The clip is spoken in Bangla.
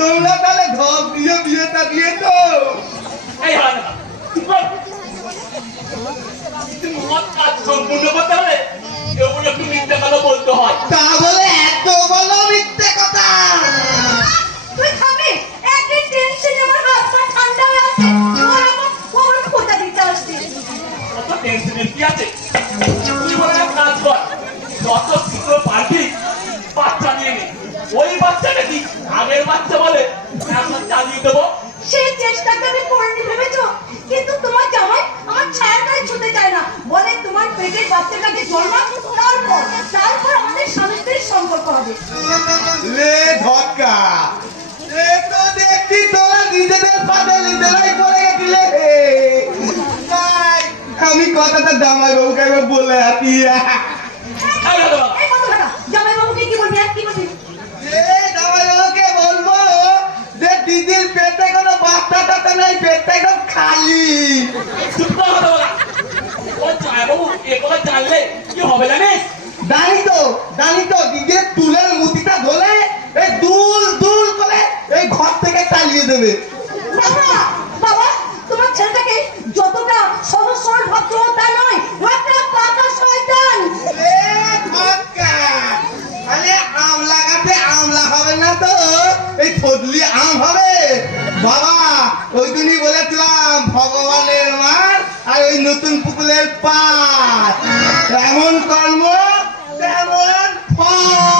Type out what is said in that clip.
তোমরা তাহলে ধপ দিয়ে বিয়েটা দিয়ে তো এই হয় না মত কাজ সম্পূর্ণ করতে হলে এগুলো একটু মিথ্যে কথা বলতে হয়। তা বলে এত বলো মিথ্যে কথা? তুই খাবি একই টেনশনে আমার হাত পা ঠান্ডা হয়ে আছে আর আমার কোমর ফোটা দিতে আসছে। অত টেনশনের কি আছে? তুই বলে এক কাজ কর, যত শীঘ্র পারবি বাচ্চা নিয়ে নে। ওই বাচ্চাটা কি আগের বাচ্চা বলে এখন চালিয়ে দেবো। সেই চেষ্টাটা আমি করিনি ভেবেছো, কিন্তু তোমার জামাই আমার ছায়াটাই ছুতে চায় না। বলে তোমার পেটের বাচ্চাটাকে জন্মাক, তারপর আমাদের স্বামী স্ত্রীর সম্পর্ক হবে। লে ধক্কা, এ তো দেখছি তোরা নিজেদের পাতে নিজেরাই পড়ে গেছিলে। তাই আমি কথাটা জামাই বাবুকে একবার বলে আসি। এই কথা কথা জামাই বাবুকে কি বলবি আর কি বলবি? জামাই বাবুকে বলবো যে দিদির পেটে কোনো বাচ্চা টাচ্চা নাই, পেটটা একদম খালি। চুপ করে কথা বলা। ও জামাইবাবু এ কথা জানলে কি হবে জানিস? জানি তো দিদির চুলের মুঠিটা ধরে এই দুল দুল করে এই ঘর থেকে চালিয়ে দেবে। বাবা বাবা তোমার ছেলেটাকে যতটা সহজ সরল ভাবছো তা নয়, ও একটা পাকা শয়তান। আরে আমলা গাছে আমলা হবে না তো এই ফজলি আম হবে। বাবা ওই দিনই বলেছিলাম ভগবানের মার আর ওই নতুন পুকুরের পাত, এমন কর্ম তেমন ফল।